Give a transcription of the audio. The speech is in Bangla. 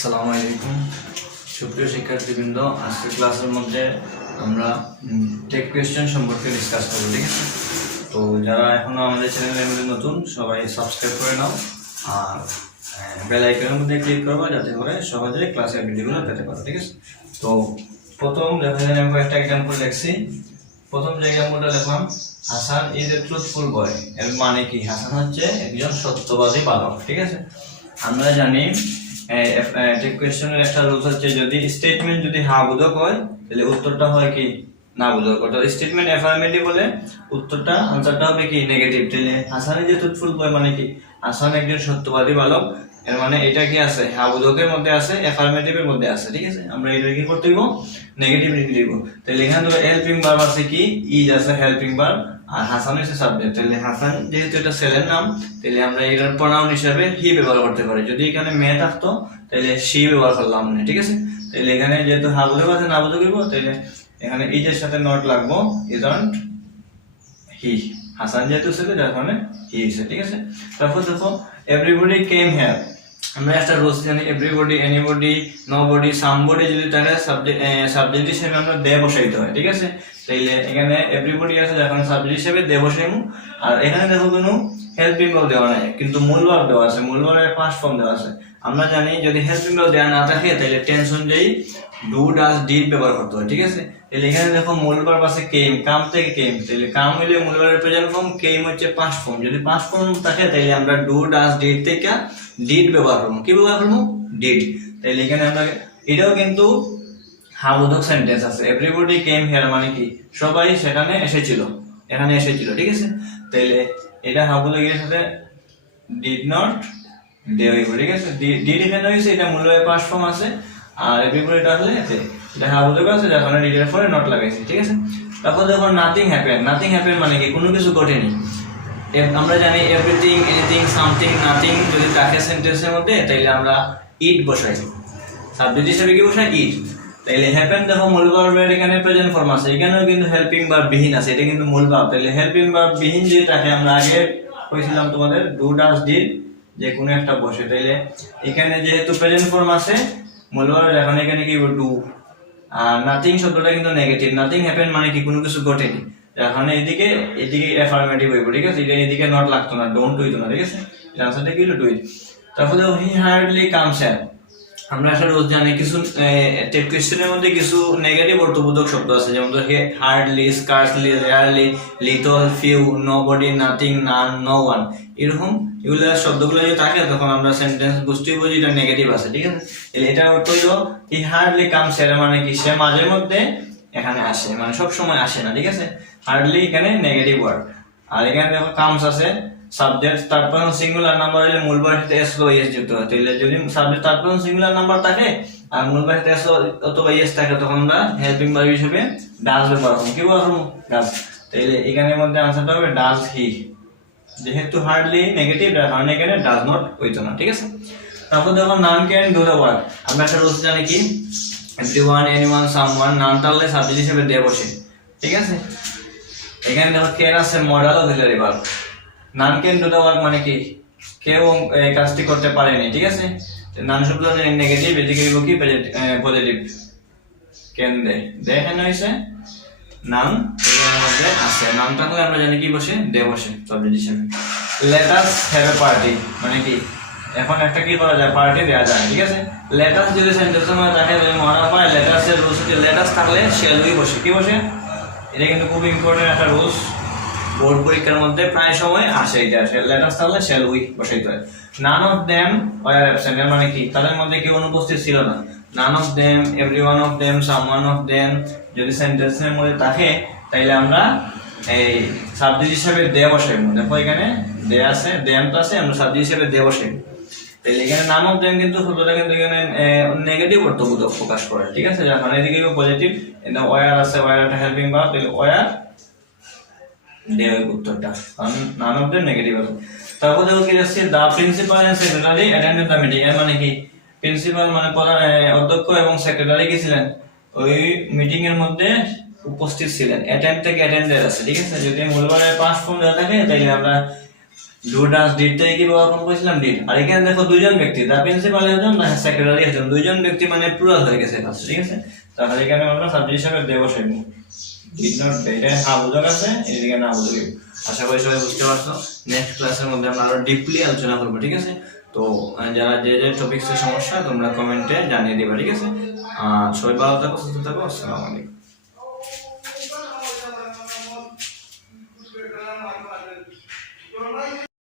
আসসালামু আলাইকুম সুপ্রিয় শিক্ষার্থীবৃন্দ, আজকের ক্লাসের মধ্যে আমরা টেক কোয়েশ্চেন সম্পর্কে ডিসকাস করব। ঠিক আছে, তো যারা এখনো আমাদের চ্যানেলের মধ্যে নতুন সবাই সাবস্ক্রাইব করে নাও আর বেল আইকনের মধ্যে ক্লিক করবে যাতে করে সহজে ক্লাসের ভিডিওগুলো পেতে পারো। ঠিক আছে, তো প্রথম দেখা যায় আমি একটা এক্সাম্পল লিখছি। প্রথম যে এক্সাম্পলটা লিখলাম, হাসান ইজ এ ট্রুথফুল বয়। এর মানে কি? হাসান হচ্ছে একজন সত্যবাদী বালক। ঠিক আছে, আমরা জানি টেক কোয়েশ্চনের একটা রুলস হচ্ছে, যদি স্টেটমেন্ট যদি হ্যাঁ বোধক হয় তাহলে উত্তরটা হয় কি না বোধক। অর্থাৎ স্টেটমেন্ট অ্যাফার্মেটিভ হলে উত্তরটা আনসারটা হবে কি নেগেটিভ। তাহলে হাসান ইজ এ ট্রুথফুল বয় মানে কি হাসান একজন সত্যবাদী বালক। এর মানে এটা কি আছে? হ্যাঁ বোধকের মধ্যে আছে, অ্যাফার্মেটিভের মধ্যে আছে। ঠিক আছে, আমরা এটা কি করতে দিব? নেগেটিভ লিখে দিব। তাহলে এখানে তো হেল্পিং ভার্ব আছে কি ইজ আছে হেল্পিং ভার্ব, আর হাসান হচ্ছে সাবজেক্ট। তাহলে হাসান যেহেতু এটা ছেলের নাম, তাহলে আমরা এটার প্রনাউন হিসাবে হি ব্যবহার করতে পারি। যদি এখানে মেয়ে থাকতো তাহলে সি ব্যবহার করলাম না। ঠিক আছে, তাহলে এখানে যেহেতু হা বোধক আছে না বোধক দিব, তাহলে এখানে ইজের সাথে নট লাগবো, ইজন্ট হি। হাসান যেহেতু ছেলে যার কারণে হি হইছে। ঠিক আছে, তারপর দেখো এভরিবডি কেম হিয়ার। আমরা একটা রুলস জানি, এভরিবডি, এনিবডি, নোবডি, সামবডি যদি তাহলে সাবজেক্ট হিসেবে আমরা দে বসাইতে হয়। ঠিক আছে, তাইলে এখানে এভরিবডি আছে যার কারণে সাবজেক্ট হিসেবে দে বসাইমু। আর এখানে দেখো কোনো হেল্পিং ভার্ব দেওয়া নাই, কিন্তু মূল ভার্ব দেওয়া আছে, মূল ভার্বের পাস্ট ফর্ম দেওয়া আছে। আমরা জানি যদি হেল্পিং ভার্ব দেওয়া না থাকে তাহলে টেন্স অনুযায়ী ডু ডাজ ডিড ব্যবহার করতে হয়। ঠিক আছে, তাহলে এখানে দেখো মূল ভার্ব আছে কেম, কাম থেকে কেম। তাহলে কাম হইলে মূল ভার্বের প্রেজেন্ট ফর্ম, কেম হচ্ছে পাস্ট ফর্ম। যদি পাস্ট ফর্ম থাকে তাহলে আমরা ডু ডাজ ডিড থেকে ডিড ব্যবহার করবো। কি ব্যবহার করবো? ডিড। তাহলে এখানে আমরা এটাও কিন্তু হাবোধক সেন্টেন্স আছে। এভরিবডি কেম হিয়ার মানে কি সবাই সেখানে এসেছিল, এখানে এসেছিল। ঠিক আছে, তাহলে এটা হাবোধকের সাথে ডিড নট দে হইব। ঠিক আছে, ডিড এখানে হইছে, এটা মূল ভার্বের পাস্ট ফর্ম আছে। আর এভরিবডিটা আসলে এটা হাবোধক আছে যার কারণে ডিডের পরে নট লাগাইছি। ঠিক আছে, তারপর দেখো নাথিং হ্যাপেন। নাথিং হ্যাপেন মানে কি কোনো কিছু ঘটেনি। আমরা জানি এভরিথিং, এনিথিং, সামথিং, নাথিং যদি থাকে সেন্টেন্সের মধ্যে তাইলে আমরা ইট বসাই, সাবজেক্ট হিসেবে কি বসাই? ইট। তাইলে হ্যাপেন দেখো মূল ভার্বের এখানে প্রেজেন্ট ফর্ম আছে, এখানেও কিন্তু হেল্পিং ভার্ব বিহীন আছে, এটা কিন্তু মূল ভার্ব। তাইলে হেল্পিং ভার্ব বিহীন যদি থাকে আমরা আগে কইছিলাম তোমাদের ডু ডাজ ডিড যে কোনো একটা বসে। তাইলে এখানে যেহেতু প্রেজেন্ট ফর্ম আছে মূল ভার্ব, এখন এখানে কি ডু। আর নাথিং শব্দটা কিন্তু নেগেটিভ, নাথিং হ্যাপেন মানে কি কোনো কিছু ঘটেনি। এখন এদিকে অ্যাফার্মেটিভ হইব। ঠিক আছে, এটা এদিকে নট লাগতো না, ডোন্ট হইতো না। ঠিক আছে, এর আনসারটা কি হলো? Do it. তারপরে হি হার্ডলি কামস হিয়ার। আমরা আসলে রোজ জানি কিছু টেক কোয়েশ্চেনের মধ্যে কিছু নেগেটিভ অর্থবোধক শব্দ আছে, যেমন ধর hardly, scarcely, rarely, little, few, nobody, nothing, none, no one. এরকম এগুলো শব্দগুলো যদি থাকে তখন আমরা সেন্টেন্স বুঝতেই বুঝি এটা নেগেটিভ আছে। ঠিক আছে, এটা অর্থ হইলো হি হার্ডলি কামস হিয়ার মানে কি সে মাঝে মধ্যে এখানে আসে, মানে সব সময় আসে না। ঠিক আছে, হার্ডলি এখানে নেগেটিভ ওয়ার্ড। আর এখানে দেখো কামস আছে subject, third person singular number হলে মূল ভার্বের সাথে এস অথবা ইএস যুক্ত হয়। তাহলে যদি subject third person singular number থাকে আর মূল ভার্বের সাথে এস অথবা ইএস থাকে তখন আমরা হেল্পিং ভার্ব হিসেবে ডাজ ব্যবহার করব। কি ব্যবহার করব? ডাজ। তাহলে এখানের মধ্যে আনসারটা হবে ডাজ হি। যেহেতু হার্ডলি নেগেটিভ তার কারণে এখানে ডাজ নট হইতো না। ঠিক আছে, তারপর দেখো none can do the work. আমরা একটা রুলস জানি কি এভরিওয়ান, এনিওয়ান, সামওয়ান, নান থাকলে সাবজেক্ট হিসেবে দে বসে। ঠিক আছে, এখানে দেখো ক্যান আছে modal auxiliary verb. None can do the work মানে কি কেউ এই কাজটি করতে পারেনি। ঠিক আছে, নান শব্দ নেগেটিভ, এদিকে দিব কি পজিটিভ। ক্যান দে, দে এখানে হইছে নান, এর মধ্যে আছে নান থাকলে আমরা জানি কি বসে? দে বসে সাবজেক্ট হিসেবে। Let us have a party মানে কি এখন একটা কি করা যায়? পার্টি দেওয়া যায়। ঠিক আছে, লেট আস যদি সেন্টেন্সের মধ্যে থাকে মনে পায় লেট আস এর রুলস হচ্ছে লেট আস থাকলে শ্যাল উই বসে। কি বসে? এটা কিন্তু খুব ইম্পর্টেন্ট একটা রুলস, বোর্ড পরীক্ষার মধ্যে প্রায় সময় আসে। এটা লেট আস থাকলে শ্যাল উই বসাইতে হয়। None of them war absent মানে কি তাদের মধ্যে কেউ অনুপস্থিত ছিল না। None of them, every one of them, someone of them যদি সেন্টেন্সের মধ্যে থাকে তাইলে আমরা এই সাবজেক্ট হিসেবে দে বসাইব। দেখো এখানে দে আছে, দেম তো আছে, আমরা সাবজেক্ট হিসেবে দে বসাইব। তাহলে এখানে নাম অফ দেম কিন্তু শব্দটা কিন্তু এখানে নেগেটিভ অর্থবোধক প্রকাশ করে। ঠিক আছে, যখন এদিকে পজিটিভ, এটা ওয়ার আছে, ওয়ার একটা হেল্পিং ভার্ব, তাহলে ওয়ার দে উত্তরটা, কারণ নান অফ দেম নেগেটিভ আছে। তারপর দেখো কি আছে the principal and secretary attended the meeting. এর মানে কি প্রিন্সিপাল মানে প্রধান অধ্যক্ষ এবং সেক্রেটারি কি ছিলেন? ওই মিটিং এর মধ্যে উপস্থিত ছিলেন। অ্যাটেন্ড থেকে অ্যাটেন্ডেড আছে। ঠিক আছে, যদি মূল ভার্বের পাস্ট ফর্ম দেওয়া থাকে তাহলে আমরা ডু ডান্স ডিড থেকে কি ব্যবহার করেছিলাম ডিড। আর এখানে দেখো দুইজন ব্যক্তি, দা প্রিন্সিপাল একজন না সেক্রেটারি একজন, দুইজন ব্যক্তি মানে প্লুরাল হয়ে গেছে কাজ, ঠিক আছে। তাহলে এখানে আমরা সাবজেক্ট হিসাবে দেব সেম ডিড নট দে, এটা হ্যাঁ বোঝা গেছে, এদিকে না বোঝা গেল। আশা করি সবাই বুঝতে পারছো। নেক্সট ক্লাসের মধ্যে আমরা আরো ডিপলি আলোচনা করবো, ঠিক আছে। তো যারা যে যে টপিক্সের সমস্যা তোমরা কমেন্টে জানিয়ে দিবা, ঠিক আছে। সবাই ভালো থাকো, সুস্থ থাকো, আসসালামু আলাইকুম।